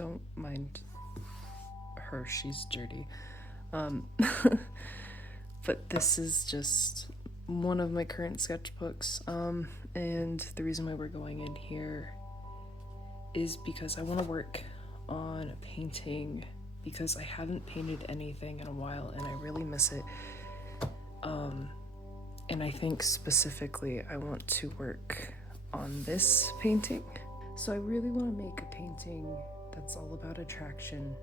don't mind her, she's dirty. But this is just one of my current sketchbooks, and the reason why we're going in here is because I want to work on a painting, because I haven't painted anything in a while and I really miss it. And I think specifically I want to work on this painting. So I really want to make a painting that's all about attraction,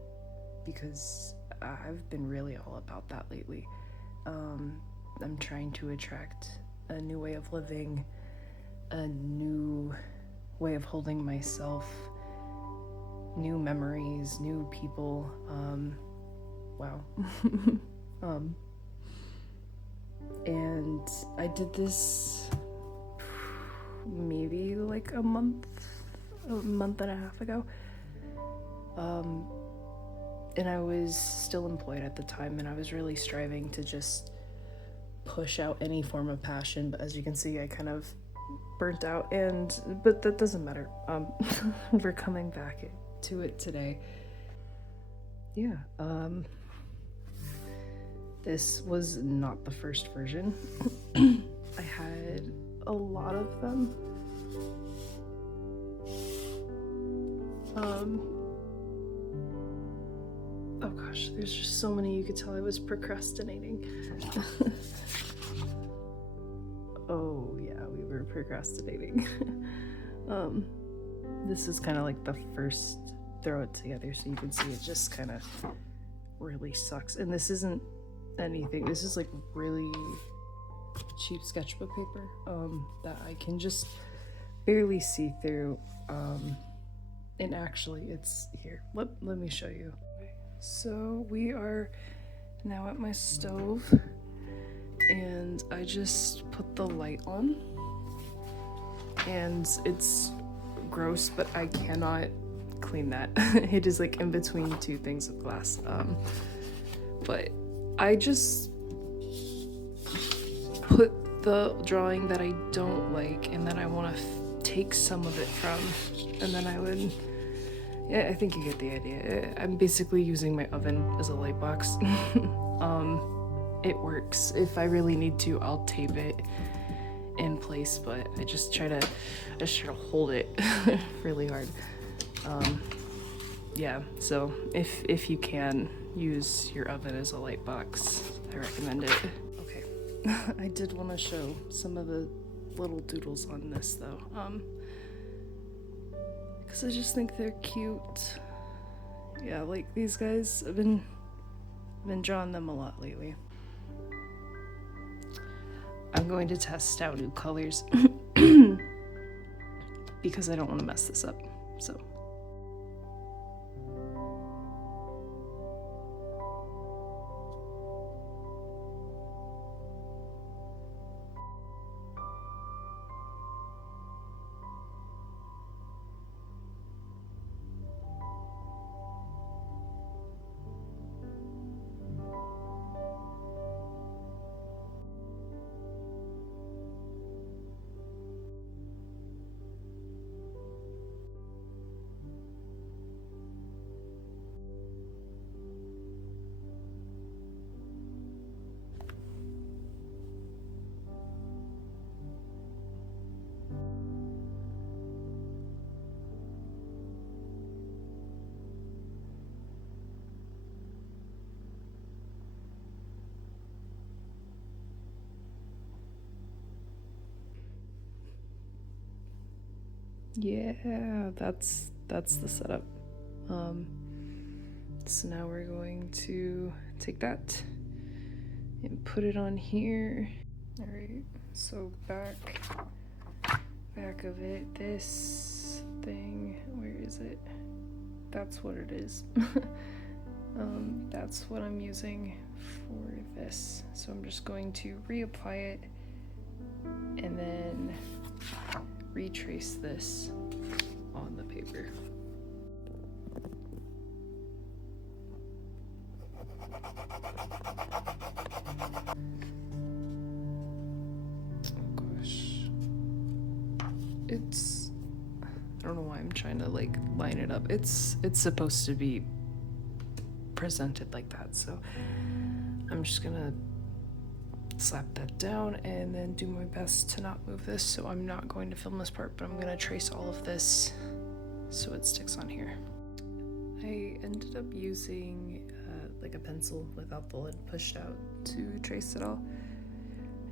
because I've been really all about that lately. I'm trying to attract a new way of living, a new way of holding myself, new memories, new people. Wow. And I did this maybe like a month and a half ago. And I was still employed at the time, and I was really striving to just push out any form of passion, but as you can see, I kind of burnt out, but that doesn't matter. We're coming back to it today. Yeah, this was not the first version. I had a lot of them. Oh gosh, there's just so many. You could tell I was procrastinating. Oh yeah, we were procrastinating. This is kind of like the first throw it together, so you can see it just kind of really sucks. And this isn't anything. This is like really cheap sketchbook paper that I can just barely see through. And actually, it's here. Let me show you. So we are now at my stove, and I just put the light on, and it's gross, but I cannot clean that. It is like in between two things of glass. But I just put the drawing that I don't like and that I want to take some of it from, and then I would, yeah, I think you get the idea. I'm basically using my oven as a light box. It works. If I really need to, I'll tape it in place, but I just try to hold it really hard. Yeah, so if you can use your oven as a light box, I recommend it. Okay, I did want to show some of the little doodles on this though, because I just think they're cute. Yeah, like these guys, I've been drawing them a lot lately. I'm going to test out new colors because I don't want to mess this up, so. Yeah, that's the setup. So now we're going to take that and put it on here. All right, so back of it, this thing, where is it? That's what it is. That's what I'm using for this. So I'm just going to reapply it and then retrace this on the paper. Oh gosh. I don't know why I'm trying to like line it up. It's supposed to be presented like that, so I'm just gonna slap that down and then do my best to not move this. So I'm not going to film this part, but I'm gonna trace all of this so it sticks on here. I ended up using like a pencil without the lid pushed out to trace it all,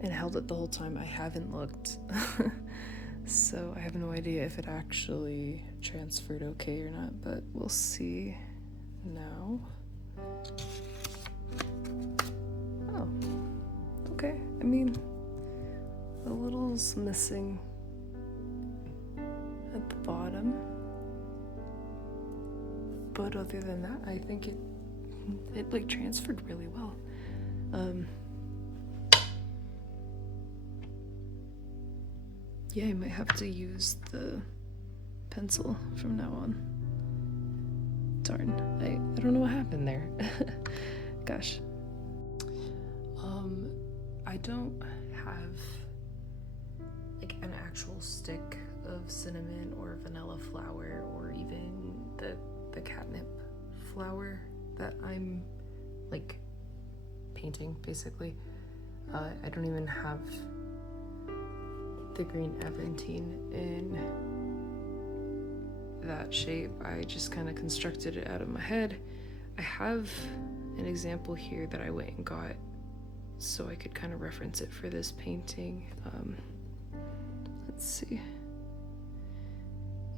and held it the whole time. I haven't looked. So I have no idea if it actually transferred okay or not, but we'll see now. Oh, okay. I mean, a little's missing at the bottom, but other than that, I think it like transferred really well. Yeah, I might have to use the pencil from now on. Darn, I don't know what happened there. Gosh. I don't have like an actual stick of cinnamon or vanilla flower or even the catnip flower that I'm like painting basically. I don't even have the green aventine in that shape. I just kind of constructed it out of my head. I have an example here that I went and got so I could kind of reference it for this painting. Let's see.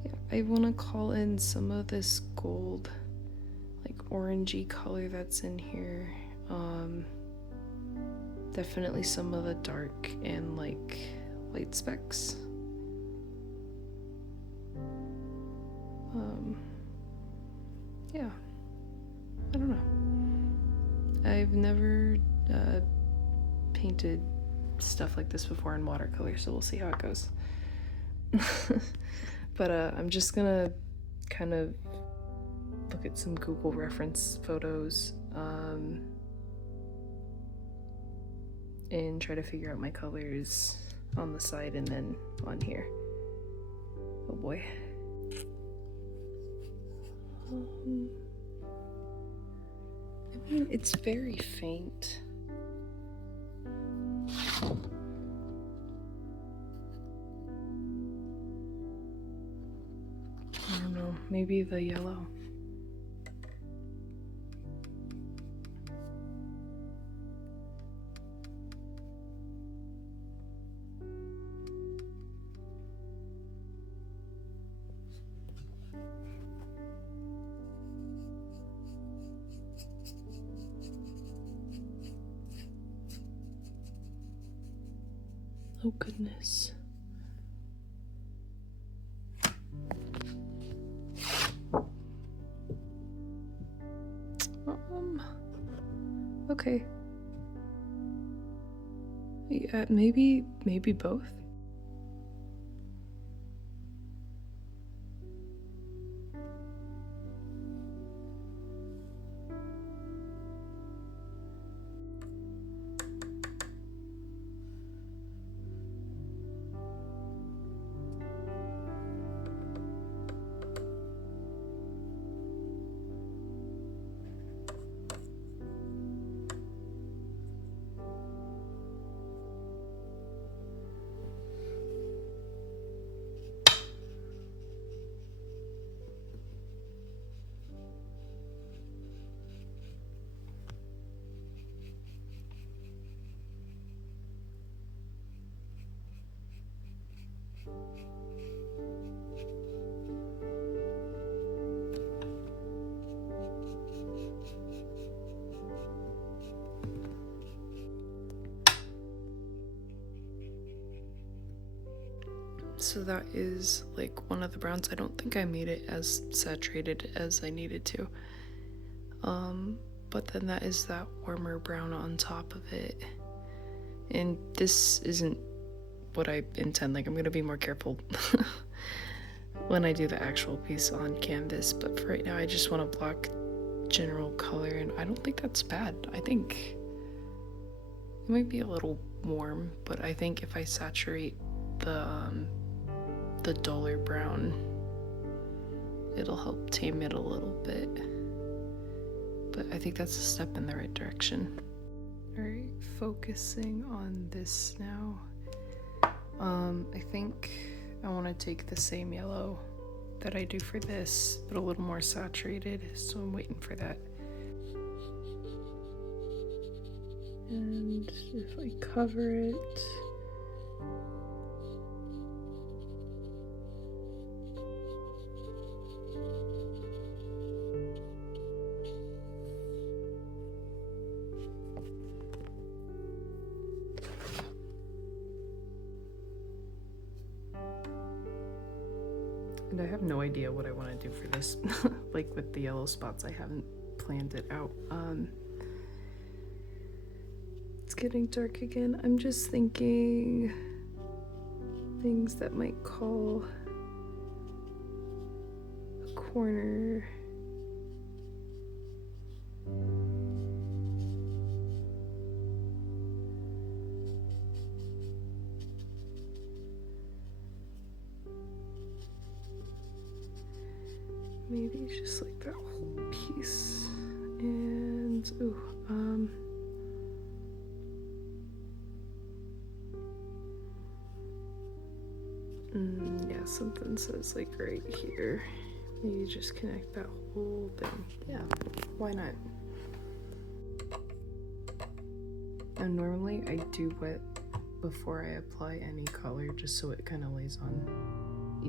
Yeah, I want to call in some of this gold, like orangey color that's in here. Definitely some of the dark and like light specks. Yeah, I don't know. I've never painted stuff like this before in watercolor, so we'll see how it goes. But I'm just gonna kind of look at some Google reference photos and try to figure out my colors on the side and then on here. Oh boy. I mean, it's very faint. I don't know, maybe the yellow. Oh goodness. Okay. Yeah, maybe both. So that is like one of the browns. I don't think I made it as saturated as I needed to. But then that is that warmer brown on top of it. And this isn't what I intend. Like, I'm gonna be more careful when I do the actual piece on canvas. But for right now, I just want to block general color, and I don't think that's bad. I think it might be a little warm, but I think if I saturate the duller brown it'll help tame it a little bit. But I think that's a step in the right direction. Alright, focusing on this now. I think I want to take the same yellow that I do for this, but a little more saturated, so I'm waiting for that. And if I cover it, and I have no idea what I want to do for this. Like with the yellow spots, I haven't planned it out. It's getting dark again. I'm just thinking things that might call a corner. Maybe just like that whole piece. And yeah, something says like right here. Maybe just connect that whole thing. Yeah, why not? And normally I do wet before I apply any color just so it kind of lays on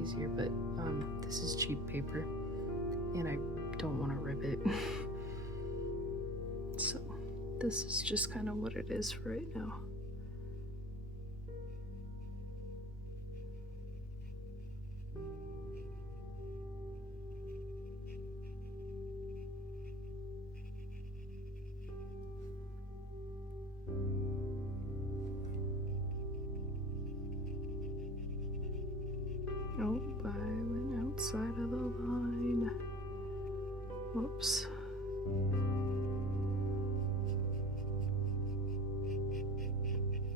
easier, but this is cheap paper and I don't want to rip it. So this is just kind of what it is for right now. Oh, I went outside of the line. Whoops.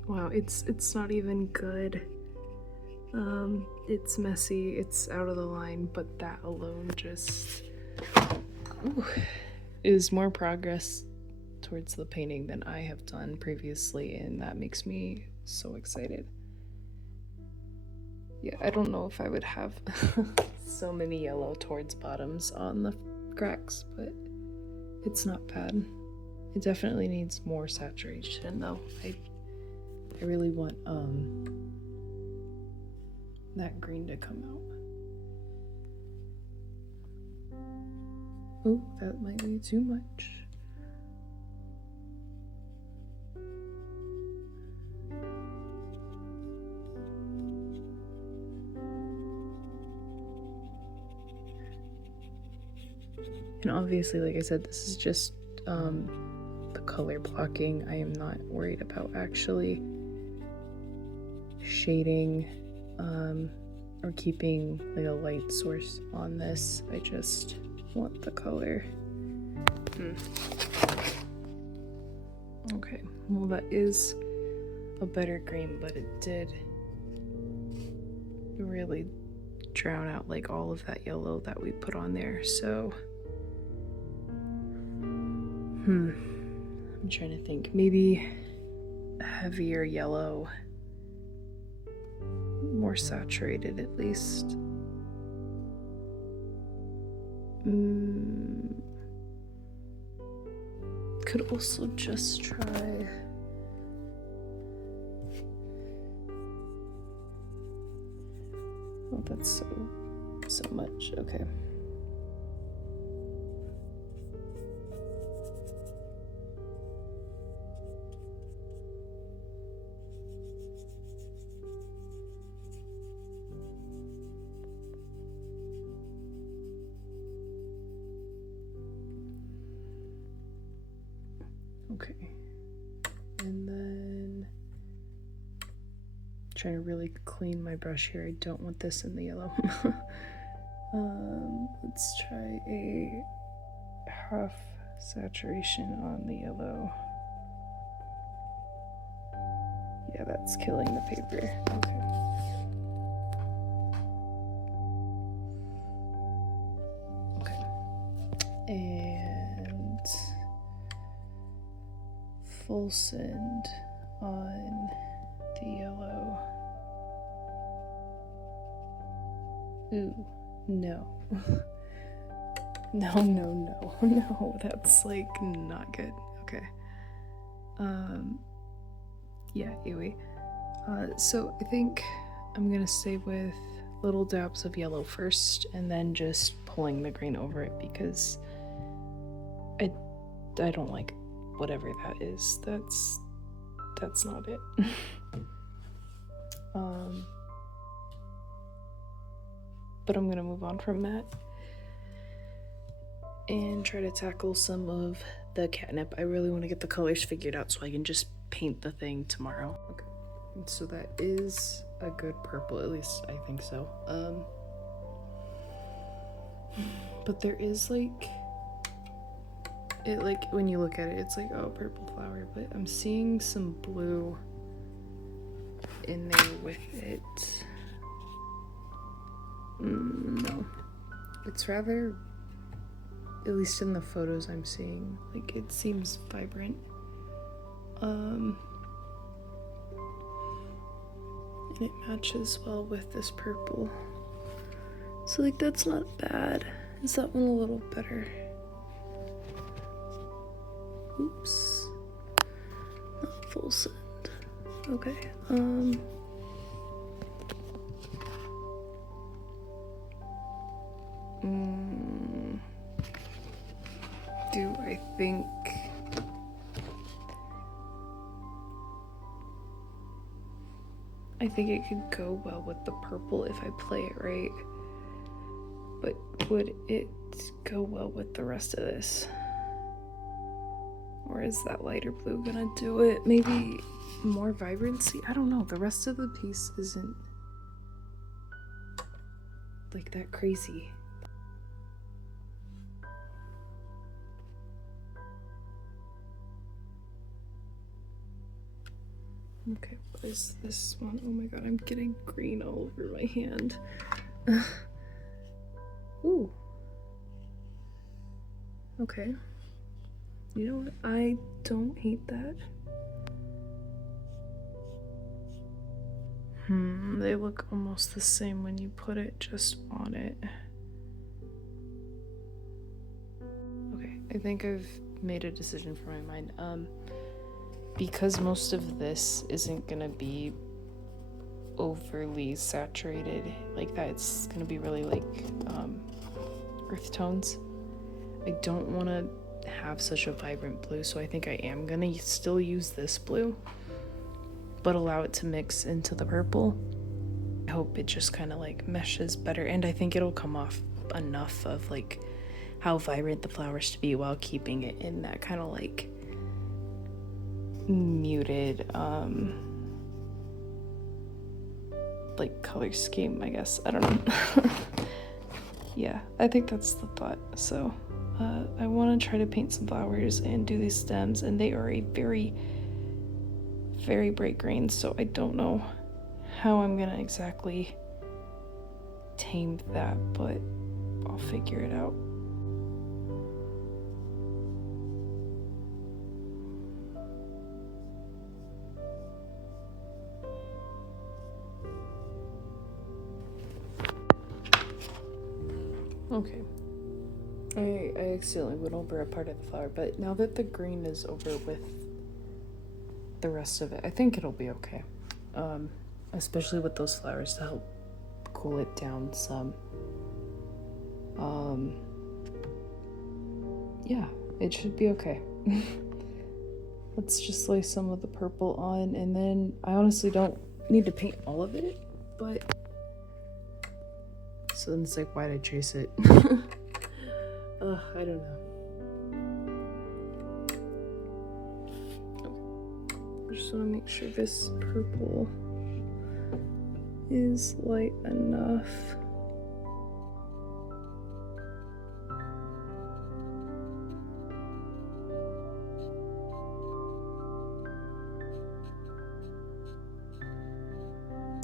Wow, it's not even good. It's messy, it's out of the line, but that alone just is more progress towards the painting than I have done previously, and that makes me so excited. Yeah, I don't know if I would have so many yellow towards bottoms on the cracks, but it's not bad. It definitely needs more saturation though. I really want that green to come out. Oh, that might be too much. And obviously, like I said, this is just the color blocking. I am not worried about actually shading or keeping like a light source on this. I just want the color. Okay, well that is a better green, but it did really drown out like all of that yellow that we put on there, so I'm trying to think, maybe heavier yellow, more saturated at least. Could also just try oh, that's so much. Okay. Okay, and then trying to really clean my brush here. I don't want this in the yellow. Let's try a half saturation on the yellow. Yeah, that's killing the paper. Okay. and full send on the yellow. Ooh, no. No, that's like not good. Okay. Yeah, anyway. So I think I'm gonna stay with little dabs of yellow first and then just pulling the green over it because I don't like whatever that is. That's not it. But I'm gonna move on from that and try to tackle some of the catnip. I really want to get the colors figured out so I can just paint the thing tomorrow. Okay, and so that is a good purple, at least I think so. But there is like, it like when you look at it, it's like, oh, purple flower, but I'm seeing some blue in there with it. No, it's rather, at least in the photos I'm seeing, like it seems vibrant. And it matches well with this purple. So like that's not bad. Is that one a little better? Oops. Not full send. Okay. Do I think it could go well with the purple if I play it right, but would it go well with the rest of this? Or is that lighter blue gonna do it? Maybe more vibrancy? I don't know. The rest of the piece isn't like that crazy. Okay, what is this one? Oh my god, I'm getting green all over my hand. Ooh. Okay. You know what? I don't hate that. They look almost the same when you put it just on it. Okay, I think I've made a decision for my mind. Because most of this isn't gonna be overly saturated like that, it's gonna be really like earth tones. I don't want to have such a vibrant blue, so I think I am gonna still use this blue but allow it to mix into the purple. I hope it just kind of like meshes better, and I think it'll come off enough of like how vibrant the flowers to be while keeping it in that kind of like muted like color scheme, I guess. I don't know. Yeah, I think that's the thought. So I want to try to paint some flowers and do these stems, and they are a very, very bright green, so I don't know how I'm gonna exactly tame that, but I'll figure it out. Okay. I accidentally went over a part of the flower, but now that the green is over with the rest of it, I think it'll be okay. Especially with those flowers to help cool it down some. Yeah, it should be okay. Let's just lay some of the purple on, and then I honestly don't need to paint all of it, but so then it's like, why'd I trace it? I don't know. I just want to make sure this purple is light enough.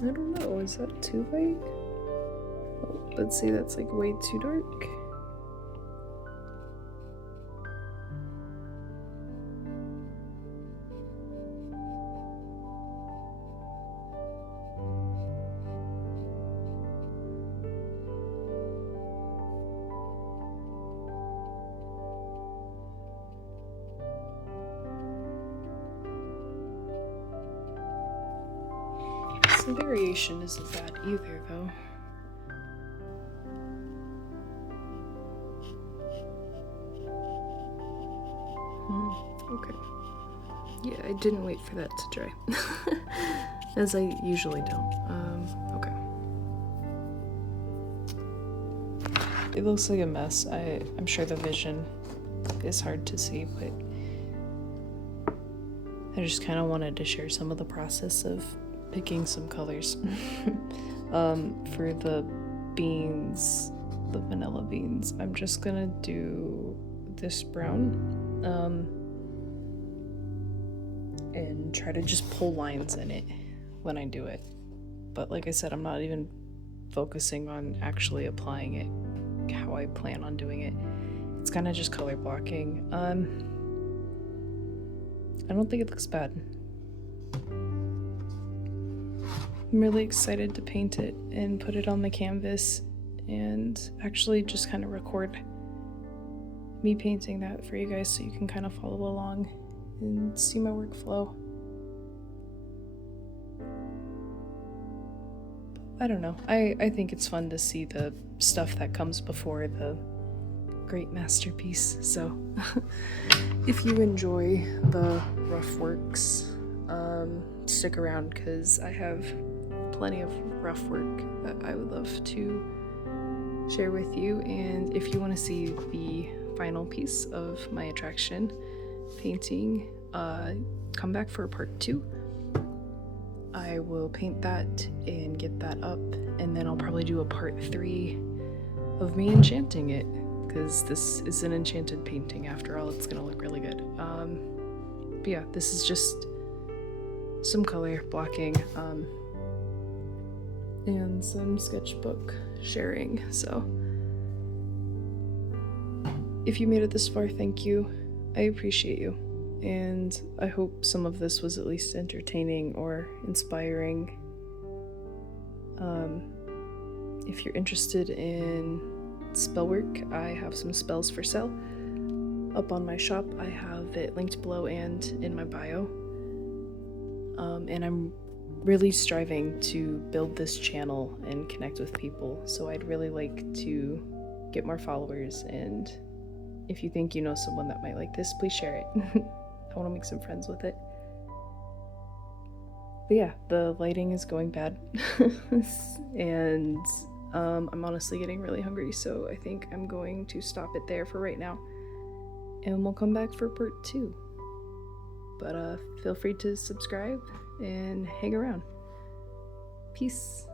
I don't know, is that too light? Oh, let's see, that's like way too dark. Some variation isn't bad either, though. Okay. Yeah, I didn't wait for that to dry. As I usually don't. Okay. It looks like a mess. I'm sure the vision is hard to see, but I just kind of wanted to share some of the process of picking some colors. For the beans, the vanilla beans, I'm just gonna do this brown and try to just pull lines in it when I do it. But like I said, I'm not even focusing on actually applying it how I plan on doing it. It's kind of just color blocking. I don't think it looks bad. I'm really excited to paint it and put it on the canvas and actually just kind of record me painting that for you guys so you can kind of follow along and see my workflow. I don't know. I think it's fun to see the stuff that comes before the great masterpiece. So if you enjoy the rough works, stick around because I have plenty of rough work that I would love to share with you. And if you want to see the final piece of my attraction painting, come back for part 2. I will paint that and get that up, and then I'll probably do a part 3 of me enchanting it, because this is an enchanted painting after all. It's gonna look really good. But yeah, this is just some color blocking and some sketchbook sharing. So if you made it this far, thank you. I appreciate you, and I hope some of this was at least entertaining or inspiring. If you're interested in spell work, I have some spells for sale up on my shop. I have it linked below and in my bio. And I'm really striving to build this channel and connect with people, so I'd really like to get more followers, and if you think you know someone that might like this, please share it. I want to make some friends with it. But yeah, the lighting is going bad. And I'm honestly getting really hungry, so I think I'm going to stop it there for right now. And we'll come back for part 2. But feel free to subscribe and hang around. Peace.